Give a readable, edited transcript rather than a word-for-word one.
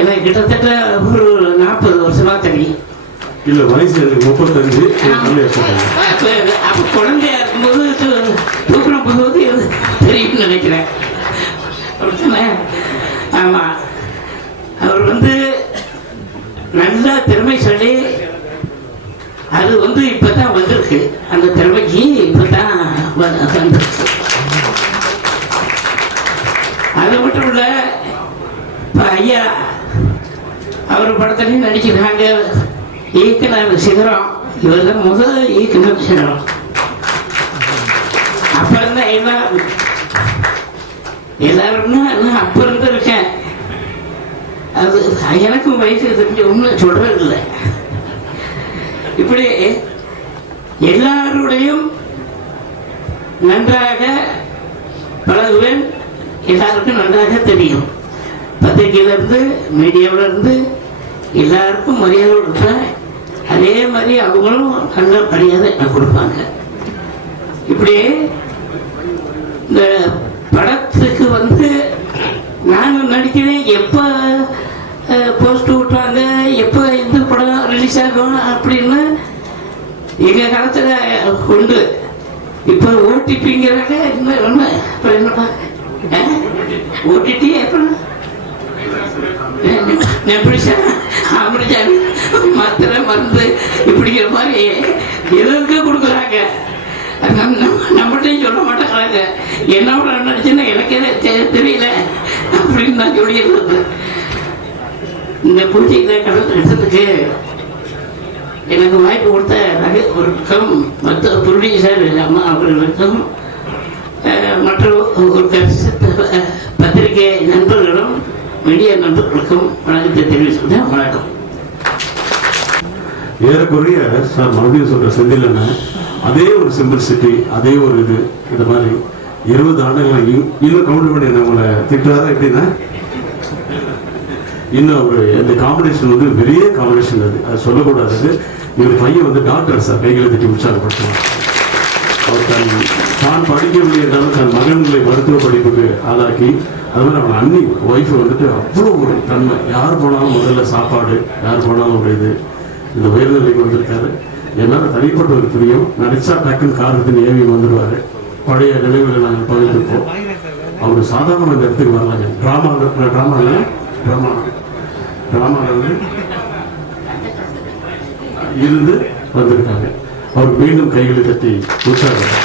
எனக்கு கிட்டத்தட்ட ஒரு 40 வருஷமா தெரியும். இல்ல வயசு எனக்கு 35. அப்ப குழந்தையா இருக்கும்போது தூக்கணும் போது தெரியும்னு நினைக்கிறேன். ஆமா, அவர் நல்ல திறமை சொல்லி அது இப்பதான் வந்திருக்கு. அந்த திறமைக்கு இப்பதான் வந்திருக்கு. அது மட்டும் இல்ல, இப்ப ஐயா அவர் படத்திலையும் நடிச்சிருக்காங்க. இயக்குனர் சிகரம், இவர் தான் முதல் இயக்குனர் சிகரம். அப்ப இருந்த எல்லாரும்னா அப்ப இருந்து இருக்கேன். அது எனக்கும் வயசு தெரிஞ்ச உண்மை சொல்றது இல்லை. இப்படி எல்லாருடையும் நன்றாக பழகுவேன். எல்லாருக்கும் நன்றாக தெரியும். பத்திரிகையில இருந்து மீடியாவில இருந்து எல்லாருக்கும் மரியாதை கொடுப்பேன். அதே மாதிரி அவங்களும் நல்ல மரியாதை கொடுப்பாங்க. இப்படி இந்த படத்துக்கு நானும் நடிக்கிறேன். எப்ப போஸ்ட் விட்டுறாங்க, எப்ப இந்த படம் ரிலீஸ் ஆகும் அப்படின்னு எங்க காலத்துல உண்டு. இப்ப ஓடிபிங்கிறாங்க. என்னப்பா ஓடிடி மாத்திரை மருந்து இப்படிங்கிற மாதிரி எதற்கு கொடுக்குறாங்க. நம்மகிட்டையும் சொல்ல மாட்டேங்கிறாங்க. என்னோட நடிச்சுன்னா எனக்கே தெரியல அப்படின்னு நான் சொல்லிடுறது. இந்த பூஜைகளை கடத்துறதுக்கு எனக்கு வாய்ப்பு கொடுத்த ஒரு பக்கம் மற்ற ப்ரொடியூசர் அம்மா அவர்களுக்கும் மற்ற ஒரு பத்திரிகை நண்பர்களும் மீடியா நண்பர்களுக்கும் வணக்கத்தை தெரிவிச்சுட்டேன். வணக்கம். ஏறக்குறைய சார் மறுபடியும் சொல்ற செந்தில் அதே ஒரு சிம்பிள்சிட்டி, அதே ஒரு இது மாதிரி 20 ஆண்டுகள் இன்னும் கவுண்ட் பண்ணி உங்களை திட்டுறாரா எப்படின்னா இன்னும் ஒரு இந்த காம்படிஷன் பெரிய காம்படிஷன். அது சொல்லக்கூடாது. இவர் பையன் டாக்டர் சார் கைகளை தட்டி உற்சாகப்படுத்துவார். அவர் தான் படிக்க முடியாதாலும் தன் மகன்களை மருத்துவ படிப்புக்கு ஆளாக்கி, அது மாதிரி அவங்க அண்ணி ஒய்ஃப் அவ்வளோ ஒரு தன்மை. யார் போனாலும் முதல்ல சாப்பாடு, யார் போனாலும் ஒரு இந்த உயர்நிலைக்கு வந்திருக்காரு. என்னால் தனிப்பட்ட ஒரு பிரியம். நடிச்சா டக்குன்னு காரணத்தின் ஏவி வந்துடுவாரு. பழைய நினைவுகளை நாங்கள் பகிர்ந்துப்போம். அவர் சாதாரண இந்த இடத்துக்கு வரலாங்க. டிராமாவில் இருந்து வந்திருக்காங்க. அவர் மீண்டும் கைகளை தட்டி உற்சாகம்.